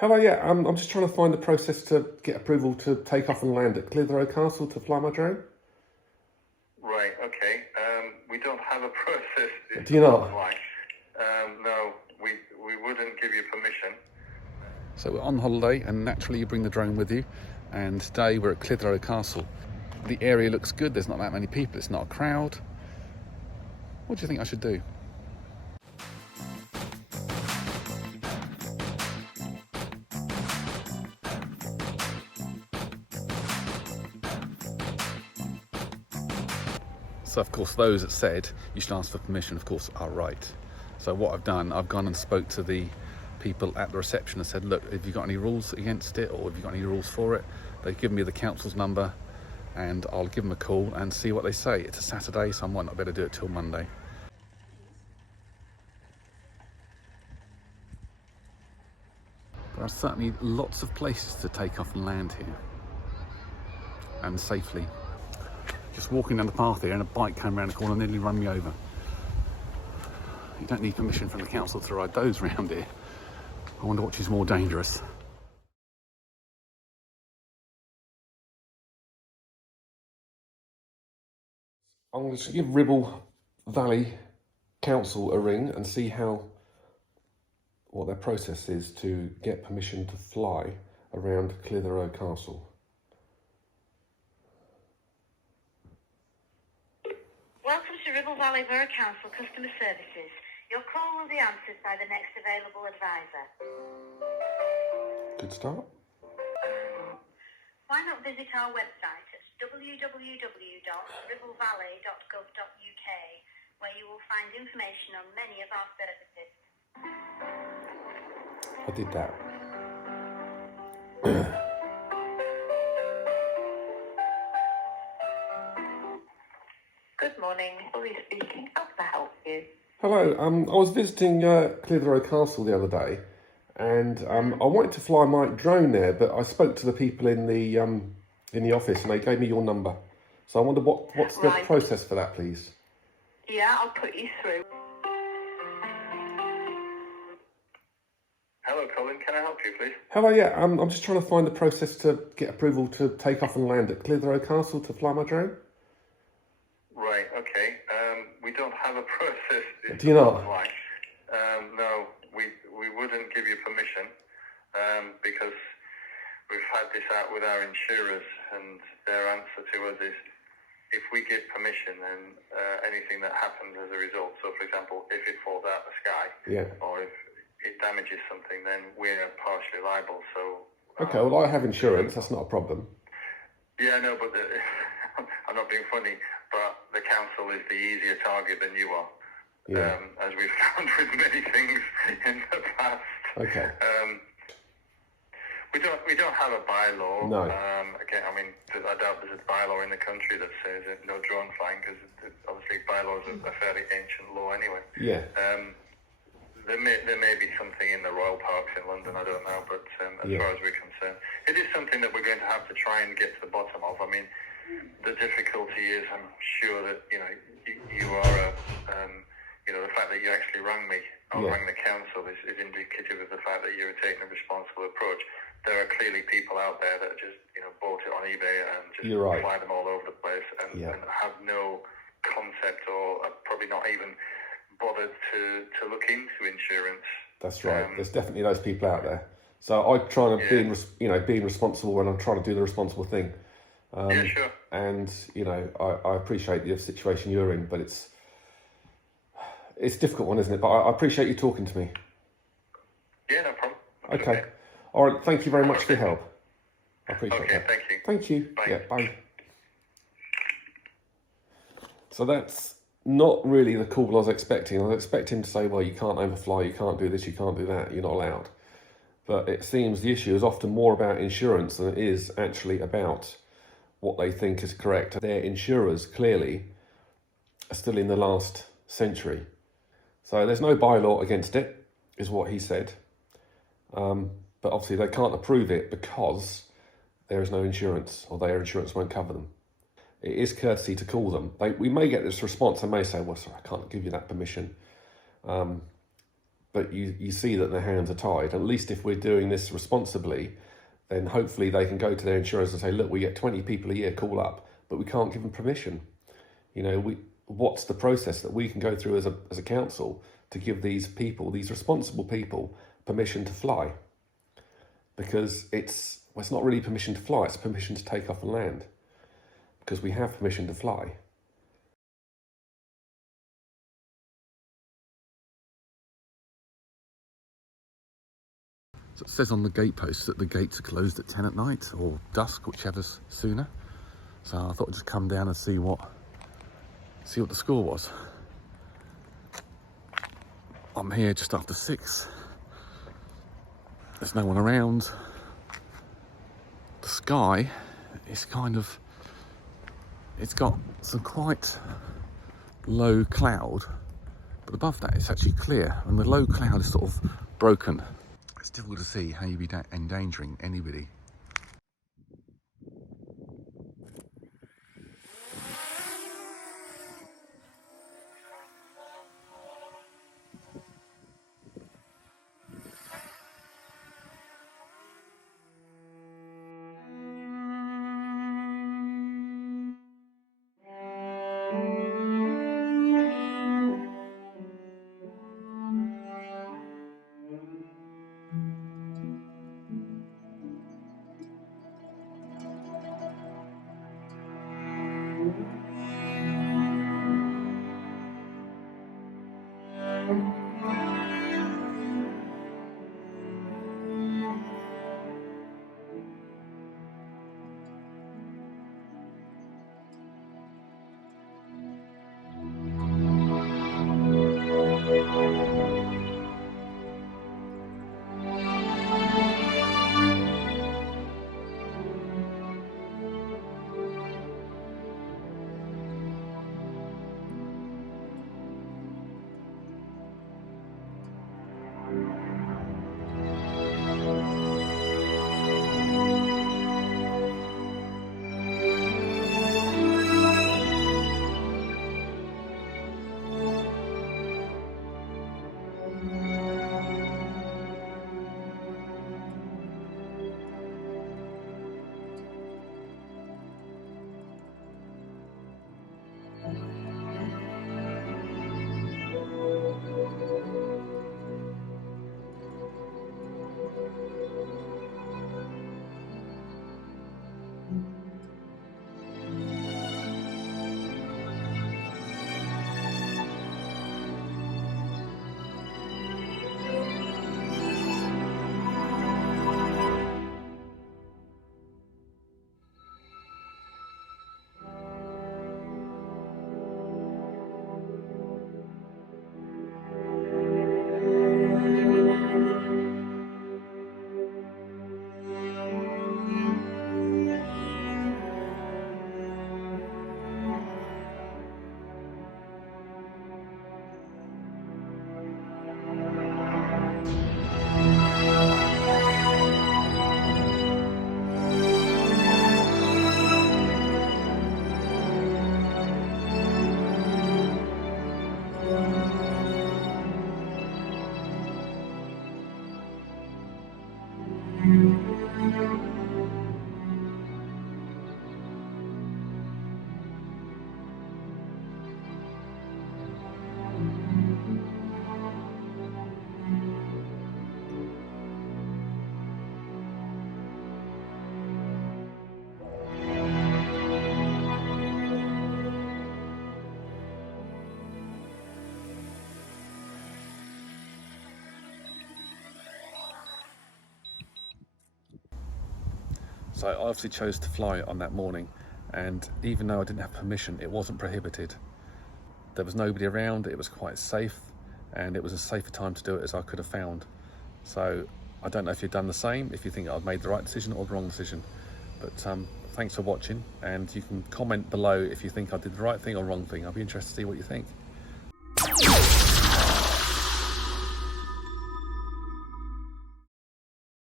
Hello, yeah, I'm just trying to find the process to get approval to take off and land at Clitheroe Castle to fly my drone. Right, okay. We don't have a process. Do you not? No, we wouldn't give you permission. So we're on holiday and naturally you bring the drone with you, and today we're at Clitheroe Castle. The area looks good, there's not that many people, it's not a crowd. What do you think I should do? So of course those that said you should ask for permission, of course, are right. So what I've done, I've gone and spoke to the people at the reception and said, look, have you got any rules against it, or have you got any rules for it? They've given me the council's number and I'll give them a call and see what they say. It's a Saturday, so I might not be able to do it till Monday. There are certainly lots of places to take off and land here, and safely. Just walking down the path here and a bike came around the corner and nearly run me over. You don't need permission from the council to ride those around here. I wonder which is more dangerous. I'm going to give Ribble Valley Council a ring and see what their process is to get permission to fly around Clitheroe Castle. Welcome to Ribble Valley Borough Council Customer Services. Your call will be answered by the next available advisor. Good start. Why not visit our website at www.ribblevalley.gov.uk, where you will find information on many of our services. I did that. Good morning, Lily speaking. How can I help you? Hello, I was visiting Clitheroe Castle the other day, and I wanted to fly my drone there, but I spoke to the people in the office and they gave me your number. So I wonder what's the process for that, please? Yeah, I'll put you through. Hello, Colin. Can I help you, please? Hello, yeah, I'm just trying to find the process to get approval to take off and land at Clitheroe Castle to fly my drone. Right, okay. We don't have a process. Do you not? No, we wouldn't give you permission because we've had this out with our insurers, and their answer to us is if we give permission, then anything that happens as a result, so for example, if it falls out of the sky, or if it damages something, then we're partially liable. So okay, well, I have insurance, that's not a problem. Yeah, no, but I'm not being funny, but the council is the easier target than you are, as we've found with many things in the past. Okay. We don't have a bylaw. No. Again, I mean, I doubt there's a bylaw in the country that says no drone flying, because obviously bylaws are a fairly ancient law anyway. Yeah. There may be something in the royal parks in London, I don't know, but as far as we're concerned, it is something that we're going to have to try and get to the bottom of. I mean, the difficulty is, I'm sure that you are the fact that you actually rang me or rang the council is indicative of the fact that you're taking a responsible approach. There are clearly people out there that just bought it on eBay and just fly them all over the place and have no concept, or are probably not even bothered to look into insurance. That's right. There's definitely those people out there. So I try to being responsible when I'm trying to do the responsible thing. Yeah, sure. And I appreciate the situation you're in, but it's a difficult one, isn't it? But I appreciate you talking to me. Yeah, no problem. Okay. All right. Thank you very much for your help. I appreciate that. Thank you. Thank you. Bye. Yeah. Bye. So that's not really the call I was expecting. I was expecting to say, well, you can't overfly, you can't do this, you can't do that, you're not allowed. But it seems the issue is often more about insurance than it is actually about what they think is correct. Their insurers clearly are still in the last century. So there's no bylaw against it, is what he said. But obviously they can't approve it because there is no insurance, or their insurance won't cover them. It is courtesy to call them. We may get this response. They may say, well, sorry, I can't give you that permission. but you see that their hands are tied. At least if we're doing this responsibly, then hopefully they can go to their insurers and say, look, we get 20 people a year call up, but we can't give them permission. You know, what's the process that we can go through as a council to give these people, these responsible people, permission to fly? Because it's not really permission to fly, it's permission to take off and land. Because we have permission to fly. So it says on the gateposts that the gates are closed at 10 at night, or dusk, whichever's sooner. So I thought I'd just come down and see what the score was. I'm here just after 6. There's no one around. The sky is it's got some quite low cloud, but above that it's actually clear, and the low cloud is sort of broken. It's difficult to see how you'd be endangering anybody. So I obviously chose to fly on that morning, and even though I didn't have permission, it wasn't prohibited. There was nobody around, it was quite safe, and it was a safer time to do it as I could have found. So I don't know if you've done the same, if you think I've made the right decision or the wrong decision, but thanks for watching, and you can comment below if you think I did the right thing or wrong thing. I'll be interested to see what you think.